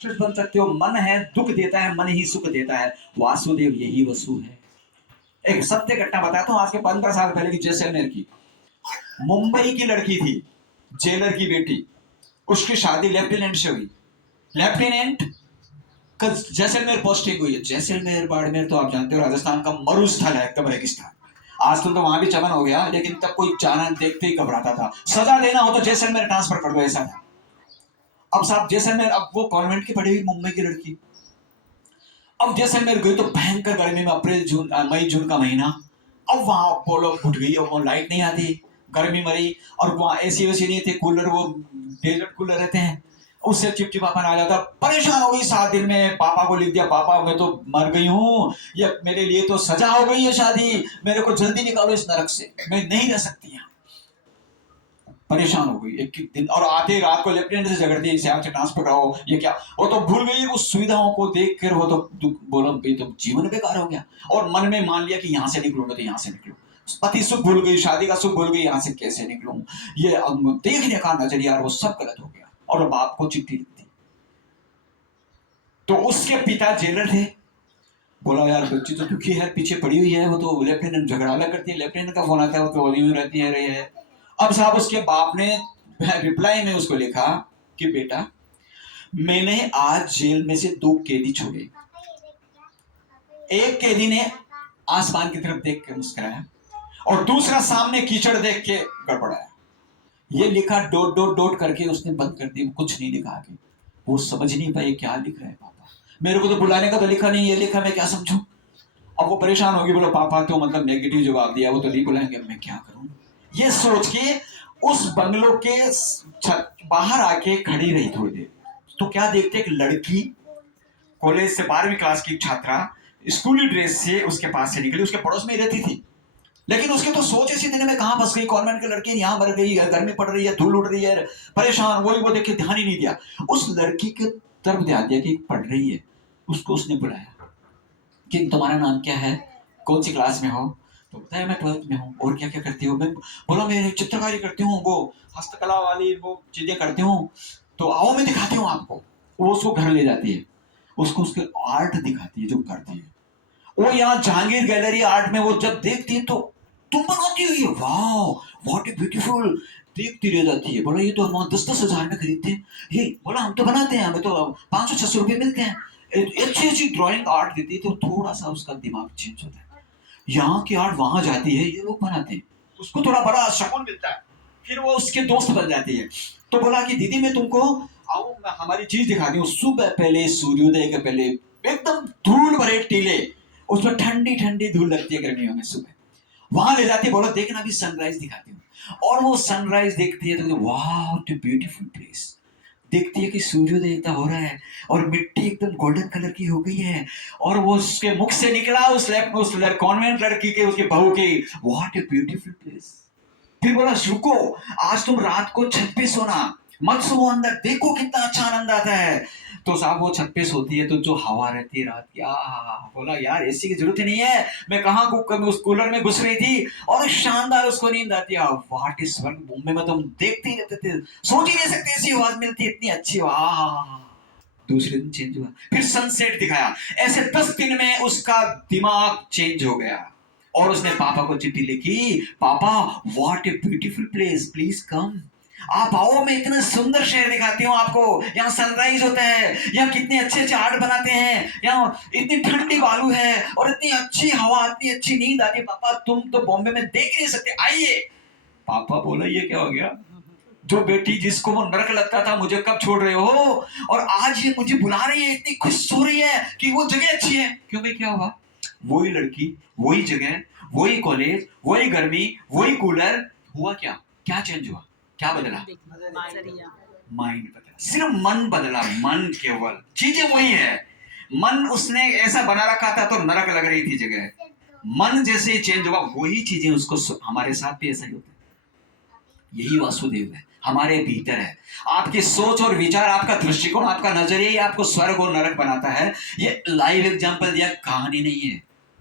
राक्षस बन सकते हो। मन है दुख देता है, मन ही सुख देता है। वासुदेव यही वसु है। एक सत्य घटना बताता हूँ, आज के 15 साल पहले की, जैसलमेर की। मुंबई की लड़की थी, जेलर की बेटी। उसकी शादी लेफ्टिनेंट से हुई। लेफ्टिनेंट का जैसलमेर पोस्टिंग हुई है। जैसलमेर बाड़मेर तो आप जानते हो, राजस्थान का मरुस्थल है, एकदम रेगिस्तान। आजकल तो वहां भी चमन हो गया, लेकिन तब कोई जाना देखते ही घबराता था। सजा देना हो तो जैसलमेर ट्रांसफर कर दो, ऐसा था। अब साहब जैसलमेर, अब वो कॉन्वेंट की पढ़ी हुई मुंबई की लड़की, अब जैसलमेर गई तो भयंकर गर्मी में, अप्रैल जून मई जून का महीना। अब वहां पोलो फूट गई, और वो लाइट नहीं आती, गर्मी मरी। और वहां एसी वैसी नहीं थे, कूलर, वो डेजर्ट कूलर रहते हैं, उससे चिपचिपापन आ जाता। परेशान हो गई, 7 दिन में पापा को लिख दिया, पापा मैं तो मर गई हूँ, ये मेरे लिए तो सजा हो गई है शादी, मेरे को जल्दी निकालो इस नरक से, मैं नहीं रह सकती यहाँ। परेशान हो गई एक एक दिन, और आते रात को लेफ्टिनेंट से झगड़ती है, से ट्रांसफर कराओ, ये क्या। वो तो भूल गई उस सुविधाओं को देख कर, वो तो बोला भाई तो जीवन बेकार हो गया। और मन में मान लिया कि यहाँ से निकलूंगा तो यहाँ से निकलूं। पति सुख भूल गई, शादी का सुख भूल गई, यहाँ से कैसे निकलूं। ये देखने का नजरिया वो सब गलत हो गया। और बाप को चिट्ठी लिखती, तो उसके पिता जेलर थे। बोला यार बच्ची तो दुखी है, पीछे पड़ी हुई है, वो तो लेफ्टिनेंट झगड़ा करती है, लेफ्टिनेंट का फोन आता है, वो तो वही में रहती है, रही है। अब साहब उसके बाप ने रिप्लाई में उसको लिखा कि बेटा, मैंने आज जेल में से 2 कैदी छोड़े। एक कैदी ने आसमान की तरफ देख के मुस्कुराया, और दूसरा सामने कीचड़ देख के गड़बड़ाया। ये लिखा डॉट डॉट डॉट करके उसने बंद कर दिया, कुछ नहीं लिखा आगे। वो समझ नहीं पाए क्या लिख रहा है पापा, मेरे को तो बुलाने का तो लिखा नहीं, ये लिखा, मैं क्या समझूं। अब वो परेशान होगी, बोलो पापा तो मतलब नेगेटिव जवाब दिया, वो तो नहीं बुलाएंगे, मैं क्या करूं। ये सोच के उस बंगलो के छत बाहर आके खड़ी रही थोड़ी देर। तो क्या देखते, एक लड़की, कॉलेज से 12वीं क्लास की छात्रा, स्कूली ड्रेस से उसके पास से निकली, उसके पड़ोस में ही रहती थी। लेकिन उसके तो सोच इसी दिन में कहां फंस गई, कॉन्वेंट की लड़की यहाँ मर गई है, गर्मी पड़ रही है, धूल उड़ रही है, परेशान, वही वो देख के ध्यान ही नहीं दिया। उस लड़की के तरफ ध्यान दिया कि पढ़ रही है। उसको उसने बुलाया कि तुम्हारा नाम क्या है, कौन सी क्लास में हो। तो बताया मैं 12th में हूँ। और क्या क्या करती हो। मैं बोला मैं चित्रकारी करती हूँ, वो हस्तकला वाली वो चीजें करती हूँ, तो आओ मैं दिखाती हूँ आपको। वो उसको घर ले जाती है, उसको उसके आर्ट दिखाती है जो करती है। वो यहाँ जहांगीर गैलरी आर्ट में वो जब देखती है तो, तुम बनाती हो ये, वाह व्हाट ए ब्यूटीफुल, देखती रह जाती है। बोला ये तो हम 10-10 हजार में खरीदते हैं। ये बोला हम तो बनाते हैं, हमें तो 500-600 रुपए मिलते हैं। अच्छी अच्छी ड्राइंग आर्ट देती है, तो थोड़ा सा उसका दिमाग चेंज होता है। यहाँ की आर्ट वहां जाती है, ये लोग बनाते हैं, उसको थोड़ा बड़ा सुकून मिलता है। फिर वो उसके दोस्त बन जाती है। तो बोला कि दीदी मैं तुमको, आओ मैं हमारी चीज दिखाती हूँ। सुबह पहले, सूर्योदय के पहले, एकदम धूल भरे टीले, उसमें ठंडी ठंडी धूल लगती है गर्मियों में सुबह, वहां ले जाती है। बोला देखना अभी सनराइज दिखाती हूँ। और वो सनराइज देखती है तो वाह ब्यूटीफुल प्लेस। देखती है कि सूर्योदय हो रहा है, और मिट्टी एकदम गोल्डन कलर की हो गई है। और वो उसके मुख से निकला, उस कॉन्वेंट लड़की के, उसके बहू के, व्हाट ए ब्यूटीफुल प्लेस। फिर बोला रुको, आज तुम रात को छत पे सोना, मत सो अंदर, देखो कितना अच्छा आनंद आता है। तो साहब वो छत पे सोती है, तो जो हवा रहती है रात की, बोला यार एसी की जरूरत ही नहीं है, मैं कहाँ उस कूलर में घुस रही थी, और शानदार उसको नींद आती है। व्हाट इज स्वर्ग, मुंबई में तो हम देखते ही रहते थे, सोच ही नहीं सकते ऐसी आवाज मिलती है, इतनी अच्छी। दूसरे दिन चेंज हुआ, फिर सनसेट दिखाया। ऐसे 10 दिन में उसका दिमाग चेंज हो गया। और उसने पापा को चिट्ठी लिखी, पापा what a beautiful place, please come, आप आओ, मैं इतना सुंदर शहर दिखाती हूँ आपको, यहाँ सनराइज होता है, यहाँ कितने अच्छे अच्छे आर्ट बनाते हैं, यहाँ इतनी ठंडी बालू है, और इतनी अच्छी हवा, इतनी अच्छी नींद आती है। पापा तुम तो बॉम्बे में देख ही नहीं सकते, आइए। पापा बोला ये क्या हो गया, जो बेटी जिसको वो नरक लगता था, मुझे कब छोड़ रहे हो, और आज ये मुझे बुला रही है, इतनी खुश हो रही है कि वो जगह अच्छी है। क्यों भाई क्या हुआ, वही लड़की, वही जगह, वही कॉलेज, वही गर्मी, वही कूलर, हुआ क्या, क्या चेंज हुआ, क्या बदला, माइंड बदला, सिर्फ मन बदला, मन, केवल चीजें वही है। मन उसने ऐसा बना रखा था तो नरक लग रही थी जगह, मन जैसे ही चेंज हुआ वही चीजें उसको, हमारे साथ भी ऐसा ही होता है। यही वासुदेव है, हमारे भीतर है। आपकी सोच और विचार, आपका दृष्टिकोण, आपका नजरिया ही आपको स्वर्ग और नरक बनाता है। ये लाइव एग्जांपल दिया, कहानी नहीं है।